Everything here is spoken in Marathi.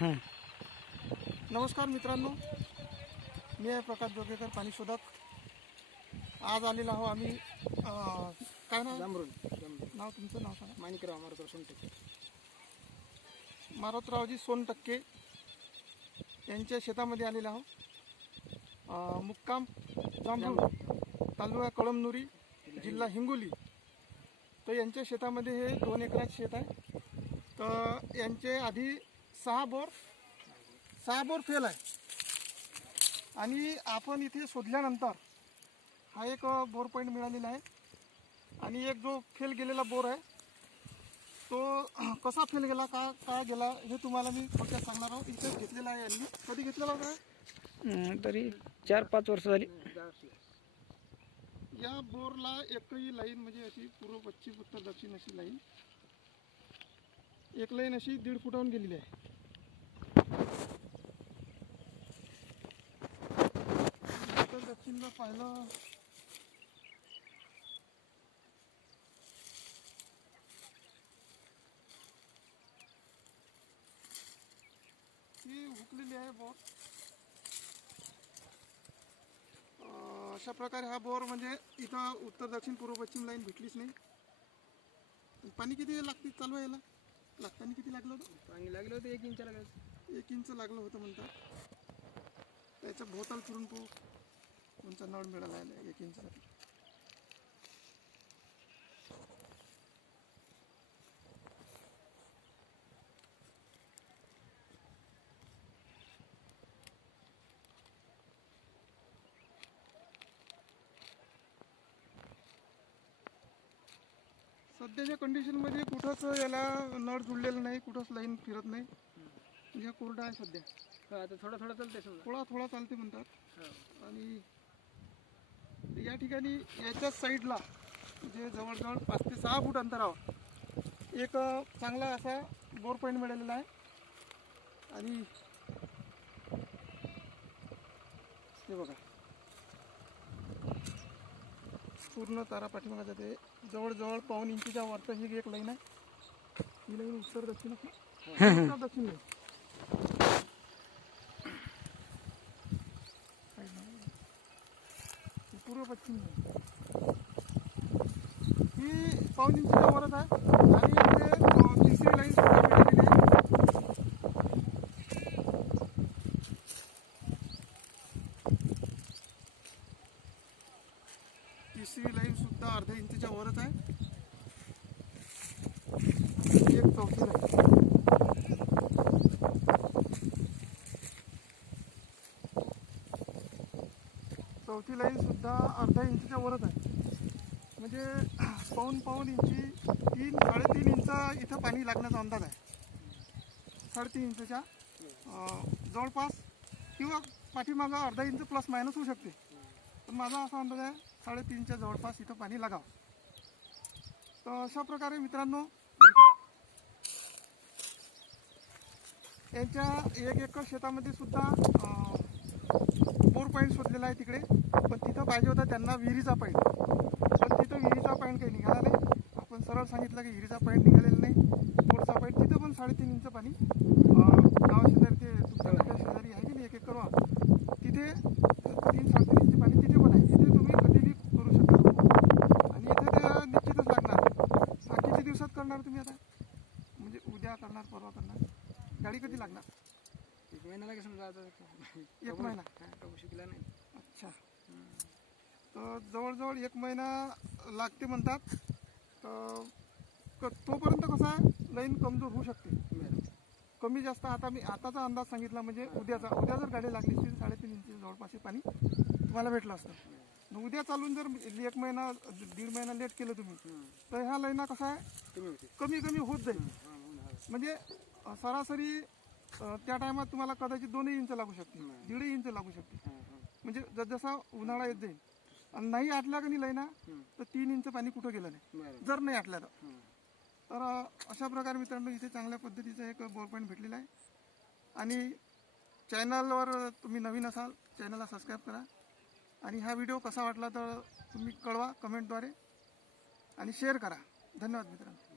हं. नमस्कार मित्रांनो. मी आहे प्रकाश जोगेकर पाणी शोधक. आज आलेलो आहो आम्ही अं, काय नाव? जांभरून जांभरून नाव तुमचं? नाव सांगा. माणिकराव मारुती सोनटके मारुतरावजी सोन टक्के यांच्या शेतामध्ये आलेलो आहो अं, मुक्काम जांभूळ तालुका कळमनुरी जिल्हा हिंगोली. तर यांच्या शेतामध्ये हे दोन एकरात शेत आहे. तर यांचे आधी सहा बोर सहा बोर फेल आहे. आणि आपण इथे शोधल्यानंतर हा एक बोर पॉईंट मिळालेला आहे. आणि एक जो फेल गेलेला बोर आहे तो कसा फेल गेला का काय गेला हे तुम्हाला मी थोडक्यात सांगणार आहोत. इथे घेतलेला आहे यांनी. कधी घेतलेला होता? तरी चार पाच वर्ष झाली. या बोरला एकही लाईन म्हणजे अशी पूर्व पश्चिम उत्तर दक्षिण अशी लाईन एक लाईन अशी दीड फुटाहून गेलेली आहे. उत्तर दक्षिणला पाहिलं ही हुकलेली आहे बोर. अशा प्रकारे हा बोर म्हणजे इथं उत्तर दक्षिण पूर्व पश्चिम लाईन भेटलीच नाही. पाणी किती लागते? चालू आहे याला? लागताना किती लागलं होतं? पाणी लागलं होतं एक इंच लागलं एक इंच लागलं होतं म्हणतात. त्याच्या भोवताल फिरून तो कोणचा नळ मिळाला एक इंचसाठी. सध्याच्या कंडिशनमध्ये कुठंच याला नळ जुळलेलं नाही कुठंच लाईन फिरत नाही. म्हणजे कोरडा आहे सध्या. हो आता थोडं थोडं चालतंय समजा. थोडा थोडा चालते म्हणतात. हो. आणि या ठिकाणी याच्याच साईडला म्हणजे जवळजवळ पाच ते सहा फूट अंतरावर एक अ, चांगला असा बोर पॉईंट मिळालेला आहे. आणि हे बघा. पूर्ण तारा पाठीमागा जाते. जवळजवळ पाऊन इंचीच्या वरचं ही एक लाईन आहे. ही लाईन उत्तर दक्षिण उत्तर दक्षिण लाईन पूर्व पश्चिम ही पाऊन इंचच्या वरच आहे. आणि इथे अं, तिसरी लाईन सुद्धा मिळालेली आहे तिसरी लाईन सुद्धा अर्ध्या इंचच्या वरच आहे आणि चौथी लाईन सुद्धा अर्धा इंचच्या वरच आहे. म्हणजे पाऊन पाऊन इंची तीन साडेतीन इंच इथं पाणी लागण्याचा अंदाज आहे. साडेतीन इंचच्या जवळपास किंवा पाठीमागं अर्धा इंच प्लस मायनस होऊ शकते. पण माझा असा अंदाज आहे साडेतीनच्या जवळपास इथं पाणी लागावं. तर अशा प्रकारे मित्रांनो यांच्या एक एकर शेतामध्ये सुद्धा फोर बोर पॉईंट शोधलेला आहे तिकडे. पण तिथं पाहिजे होता त्यांना विहिरीचा पॉईंट पण तिथं विहिरीचा पॉईंट काही निघाला नाही. आपण सरळ सांगितलं की विहिरीचा पॉईंट निघालेला नाही. बोरचा पॉईंट तिथं पण साडेतीन इंच पाणी गाव शेजारी ते तुमच्या शेजारी आहे की नाही एक एक वा तिथे तीन साडेतीन इंच पाणी तिथे पण आहे. तिथे तुम्ही कधीही करू शकता. आणि इथे ते निश्चितच लागणार. किती दिवसात करणार तुम्ही आता? म्हणजे उद्या करणार परवा करणार? गाडी कधी लागणार? एक महिना लागे समजा आता. एक महिना. हा, शिकला नाही. अच्छा. तर जवळजवळ एक महिना लागते म्हणतात. तर क- तोपर्यंत कसा आहे लाईन कमजोर होऊ शकते. बरं. कमी जास्त आता मी आताचा अंदाज सांगितला म्हणजे उद्याचा उद्या जर गाडी लागली तर साडेतीन इंची जवळपास हे पाणी तुम्हाला भेटलं असतं. मग उद्या चालून जर एक महिना दीड महिना लेट केलं तुम्ही हं. तर ह्या लाईना कसं आहे कमी होते. कमी कमी होत जाईल. हा, म्हणून हा. म्हणजे सरासरी त्या टायमात तुम्हाला कदाचित दोनही इंच लागू शकते. दीडही इंच लागू शकते. म्हणजे जसजसा उन्हाळा येत जाईल आणि नाही आटल्या का नाही हं. तर तीन इंच पाणी कुठं गेलं नाही. जर नाही आटल्या तर. अशा प्रकारे मित्रांनो इथे चांगल्या पद्धतीचं एक बोर पॉईंट भेटलेला आहे. आणि चॅनलवर तुम्ही नवीन असाल चॅनलला सबस्क्राईब करा. आणि हा व्हिडिओ कसा वाटला तर तुम्ही कळवा कमेंटद्वारे आणि शेअर करा. धन्यवाद मित्रांनो.